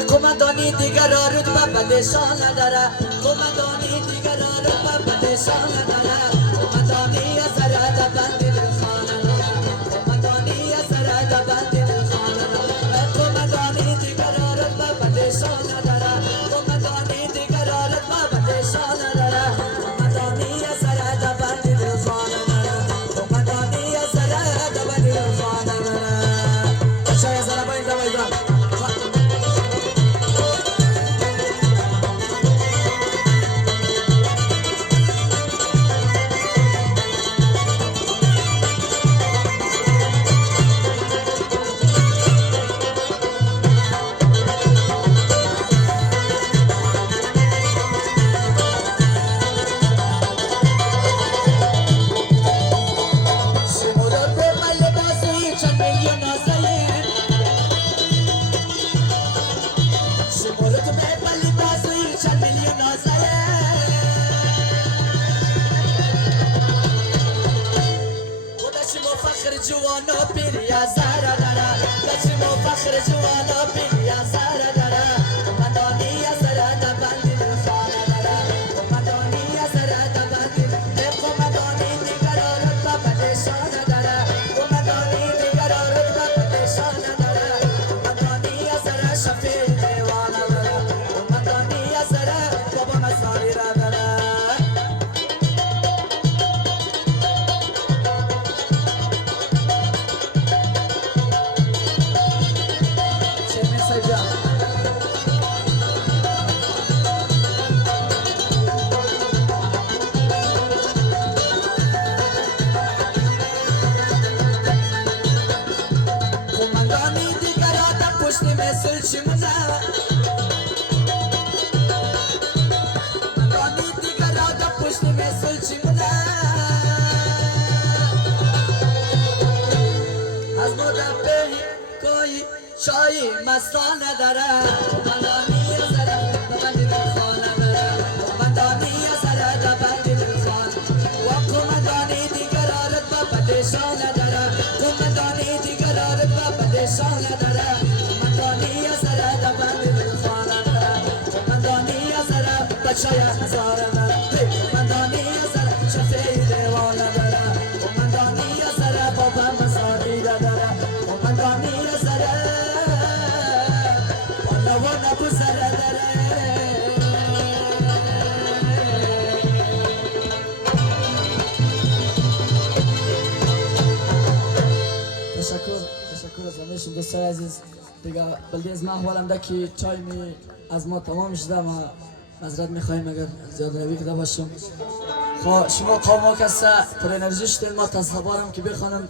قمدانی دیگر را رتبه بلشان نداره قمدانی دیگر را رتبه بلشان نداره قمدانی سرد بند دلخانه قمدانی سرد بند دلخانه قمدانی دیگر را رتبه بلشان نداره قمدانی دیگر را رتبه بلشان نداره قمدانی سرد بند دلخانه قمدانی سرد بند دلخانه شاید زنه باید باید جوانا پیر یا زهره داره لچم و فخر جوانا پیر یا زهره داره قمدانی یا زره دبندی دلخانه داره قمدانی یا زره دبندی قمدانی دیگر رتبه پدشانه داره قمدانی دیگر رتبه پدشانه داره قمدانی یا زره شفیع دیوانه داره قمدانی یا زره بابا مساری را داره مثل چمونه قمدانی دیگر آدم پشت مثل چمونه از مدبه کوی چای مستانه داره قمدانی زره ببندی دلخانه داره قمدانی زره ببندی دلخانه و قمدانی دیگر رتبه پدشانه داره قمدانی دیگر رتبه پدشانه داره شاید هزاره داره قمدانی زره شفیع دیوانه داره قمدانی زره بابا مساری داره قمدانی زره بالا و نبو زره داره تشکر از همه شما دوستای عزیز دیگه بلدی از من احوالم ده که چای می از ما تمام شده ما معذرت میخوایم اگر زیاد روی کده باشم. خب شما قوم کسا پر انرژی شدین ما تصحبارم که بخوانم